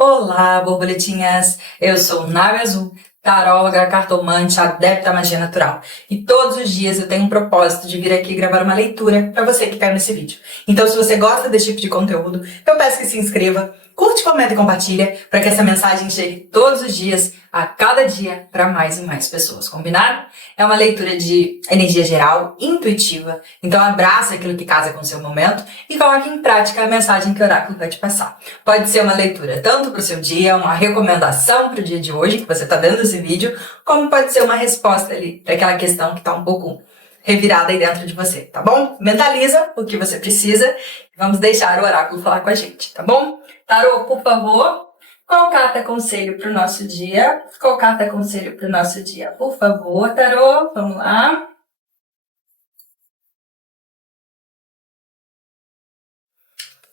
Olá, borboletinhas! Eu sou Nave Azul, taróloga, cartomante, adepta à magia natural. E todos os dias eu tenho um propósito de vir aqui gravar uma leitura para você que caiu nesse vídeo. Então, se você gosta desse tipo de conteúdo, eu peço que se inscreva, curte, comenta e compartilha para que essa mensagem chegue todos os dias, a cada dia, para mais e mais pessoas. Combinado? É uma leitura de energia geral, intuitiva. Então, abraça aquilo que casa com o seu momento e coloque em prática a mensagem que o oráculo vai te passar. Pode ser uma leitura tanto para o seu dia, uma recomendação para o dia de hoje, que você está vendo esse vídeo, como pode ser uma resposta ali para aquela questão que está um pouco revirada aí dentro de você, tá bom? Mentaliza o que você precisa. Vamos deixar o oráculo falar com a gente, tá bom? Tarô, por favor, qual carta conselho para o nosso dia? Qual carta conselho para o nosso dia? Por favor, tarô, vamos lá.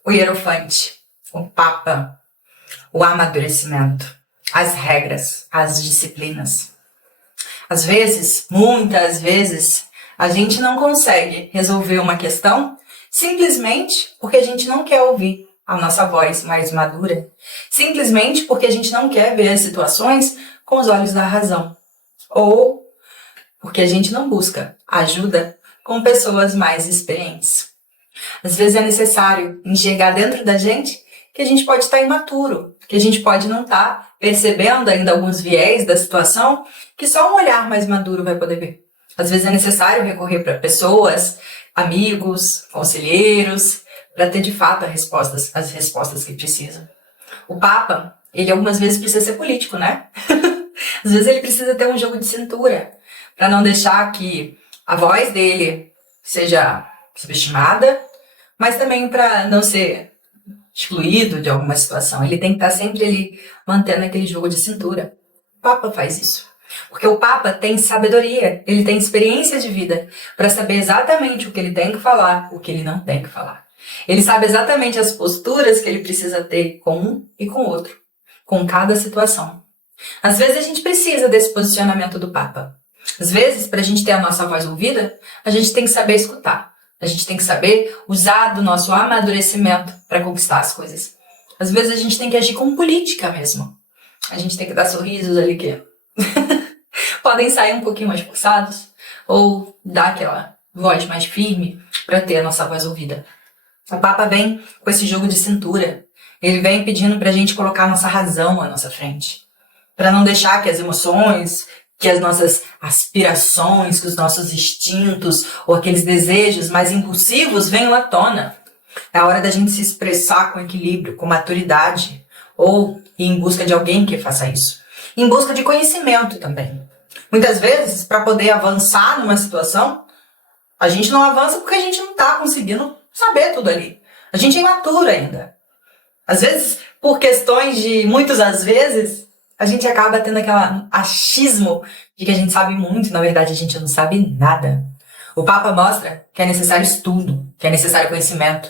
O Hierofante, o Papa, o amadurecimento, as regras, as disciplinas. Às vezes, muitas vezes, a gente não consegue resolver uma questão simplesmente porque a gente não quer ouvir a nossa voz mais madura, simplesmente porque a gente não quer ver as situações com os olhos da razão, ou porque a gente não busca ajuda com pessoas mais experientes. Às vezes é necessário enxergar dentro da gente que a gente pode estar imaturo, que a gente pode não estar percebendo ainda alguns viés da situação que só um olhar mais maduro vai poder ver. Às vezes é necessário recorrer para pessoas, amigos, conselheiros, para ter de fato as respostas que precisam. O Papa, ele algumas vezes precisa ser político, né? Às vezes ele precisa ter um jogo de cintura, para não deixar que a voz dele seja subestimada, mas também para não ser excluído de alguma situação. Ele tem que estar sempre ali mantendo aquele jogo de cintura. O Papa faz isso. Porque o Papa tem sabedoria, ele tem experiência de vida para saber exatamente o que ele tem que falar, o que ele não tem que falar. Ele sabe exatamente as posturas que ele precisa ter com um e com o outro, com cada situação. Às vezes a gente precisa desse posicionamento do Papa. Às vezes, para a gente ter a nossa voz ouvida, a gente tem que saber escutar. A gente tem que saber usar do nosso amadurecimento para conquistar as coisas. Às vezes a gente tem que agir com política mesmo. A gente tem que dar sorrisos ali que podem sair um pouquinho mais forçados, ou dar aquela voz mais firme para ter a nossa voz ouvida. O Papa vem com esse jogo de cintura. Ele vem pedindo para a gente colocar a nossa razão à nossa frente, para não deixar que as emoções, que as nossas aspirações, que os nossos instintos ou aqueles desejos mais impulsivos venham à tona. É a hora da gente se expressar com equilíbrio, com maturidade, ou ir em busca de alguém que faça isso. Em busca de conhecimento também. Muitas vezes, para poder avançar numa situação, a gente não avança porque a gente não está conseguindo saber tudo ali. A gente é imaturo ainda. Às vezes, por questões de muitas às vezes, a gente acaba tendo aquele achismo de que a gente sabe muito, na verdade a gente não sabe nada. O Papa mostra que é necessário estudo, que é necessário conhecimento,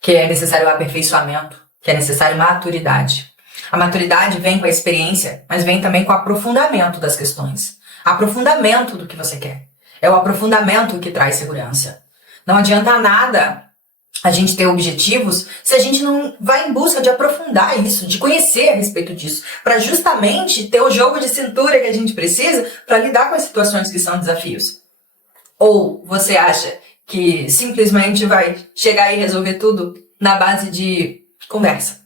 que é necessário aperfeiçoamento, que é necessário maturidade. A maturidade vem com a experiência, mas vem também com o aprofundamento das questões. Aprofundamento do que você quer. É o aprofundamento que traz segurança. Não adianta nada a gente ter objetivos se a gente não vai em busca de aprofundar isso, de conhecer a respeito disso, para justamente ter o jogo de cintura que a gente precisa para lidar com as situações que são desafios. Ou você acha que simplesmente vai chegar e resolver tudo na base de conversa?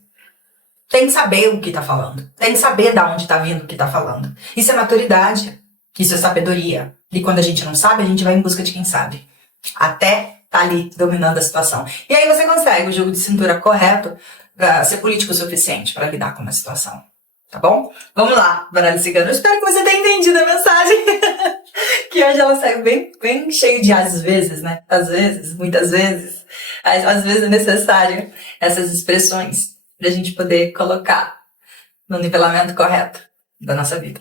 Tem que saber o que está falando, tem que saber de onde está vindo o que está falando. Isso é maturidade, isso é sabedoria. E quando a gente não sabe, a gente vai em busca de quem sabe. Até tá ali dominando a situação. E aí você consegue o jogo de cintura correto para ser político o suficiente para lidar com uma situação. Tá bom? Vamos lá, baralho cigano. Eu espero que você tenha entendido a mensagem. Que hoje ela sai bem cheio de às vezes, né? Às vezes, muitas vezes. Às vezes é necessário essas expressões pra gente poder colocar no nivelamento correto da nossa vida.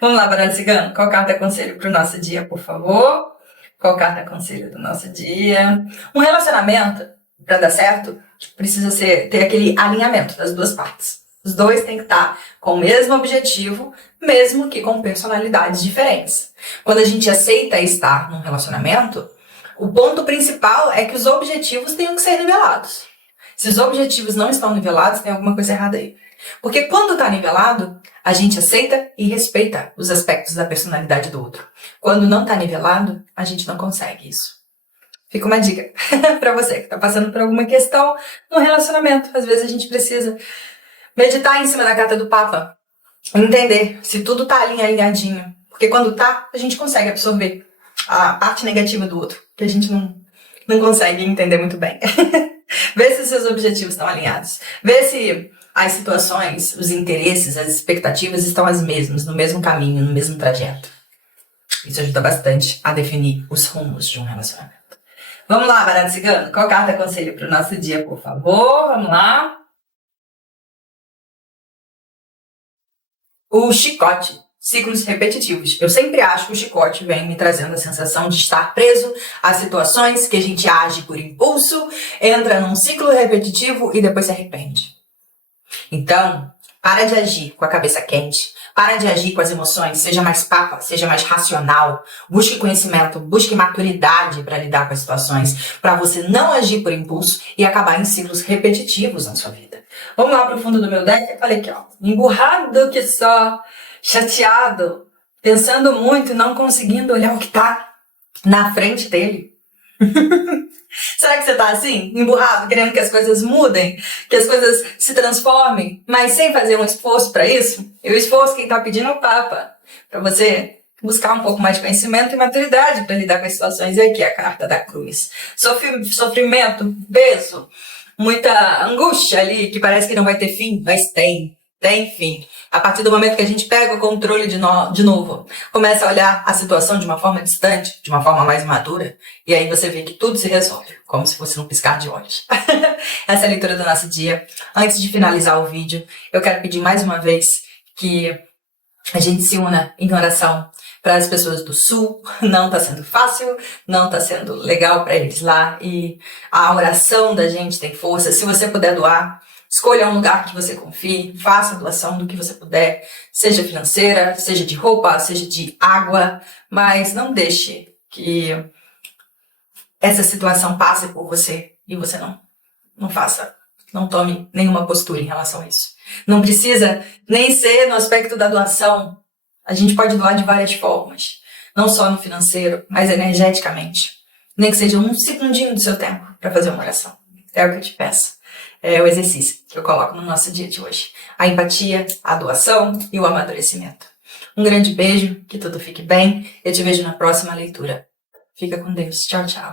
Vamos lá, baralho cigano. Qual carta é conselho pro nosso dia, por favor? Qual carta é conselho do nosso dia? Um relacionamento, para dar certo, precisa ter aquele alinhamento das duas partes. Os dois têm que estar com o mesmo objetivo, mesmo que com personalidades diferentes. Quando a gente aceita estar num relacionamento, o ponto principal é que os objetivos tenham que ser nivelados. Se os objetivos não estão nivelados, tem alguma coisa errada aí. Porque quando tá nivelado, a gente aceita e respeita os aspectos da personalidade do outro. Quando não tá nivelado, a gente não consegue isso. Fica uma dica pra você que tá passando por alguma questão no relacionamento. Às vezes a gente precisa meditar em cima da carta do Papa. Entender se tudo tá alinhadinho. Porque quando tá, a gente consegue absorver a parte negativa do outro, que a gente não consegue entender muito bem. Vê se os seus objetivos estão alinhados. Vê se as situações, os interesses, as expectativas estão as mesmas, no mesmo caminho, no mesmo trajeto. Isso ajuda bastante a definir os rumos de um relacionamento. Vamos lá, baralho cigano? Qual carta aconselho para o nosso dia, por favor? Vamos lá. O chicote. Ciclos repetitivos. Eu sempre acho que o chicote vem me trazendo a sensação de estar preso a situações que a gente age por impulso, entra num ciclo repetitivo e depois se arrepende. Então, para de agir com a cabeça quente, para de agir com as emoções, seja mais papa, seja mais racional, busque conhecimento, busque maturidade para lidar com as situações, para você não agir por impulso e acabar em ciclos repetitivos na sua vida. Vamos lá pro fundo do meu deck, olha aqui, ó, emburrado que só, chateado, pensando muito, não conseguindo olhar o que tá na frente dele. Será que você tá assim, emburrado, querendo que as coisas mudem, que as coisas se transformem, mas sem fazer um esforço para isso? E o esforço quem tá pedindo é o Papa, para você buscar um pouco mais de conhecimento e maturidade para lidar com as situações. E aqui a carta da cruz. Sofrimento, peso, muita angústia ali, que parece que não vai ter fim, mas tem fim. A partir do momento que a gente pega o controle de novo, começa a olhar a situação de uma forma distante, de uma forma mais madura, e aí você vê que tudo se resolve, como se fosse um piscar de olhos. Essa é a leitura do nosso dia. Antes de finalizar o vídeo, eu quero pedir mais uma vez que a gente se una em oração para as pessoas do Sul. Não está sendo fácil, não está sendo legal para eles lá, e a oração da gente tem força. Se você puder doar, escolha um lugar que você confie, faça a doação do que você puder, seja financeira, seja de roupa, seja de água, mas não deixe que essa situação passe por você e você não tome nenhuma postura em relação a isso. Não precisa nem ser no aspecto da doação. A gente pode doar de várias formas, não só no financeiro, mas energeticamente. Nem que seja um segundinho do seu tempo para fazer uma oração. É o que eu te peço. É o exercício que eu coloco no nosso dia de hoje. A empatia, a doação e o amadurecimento. Um grande beijo, que tudo fique bem. Eu te vejo na próxima leitura. Fica com Deus. Tchau, tchau.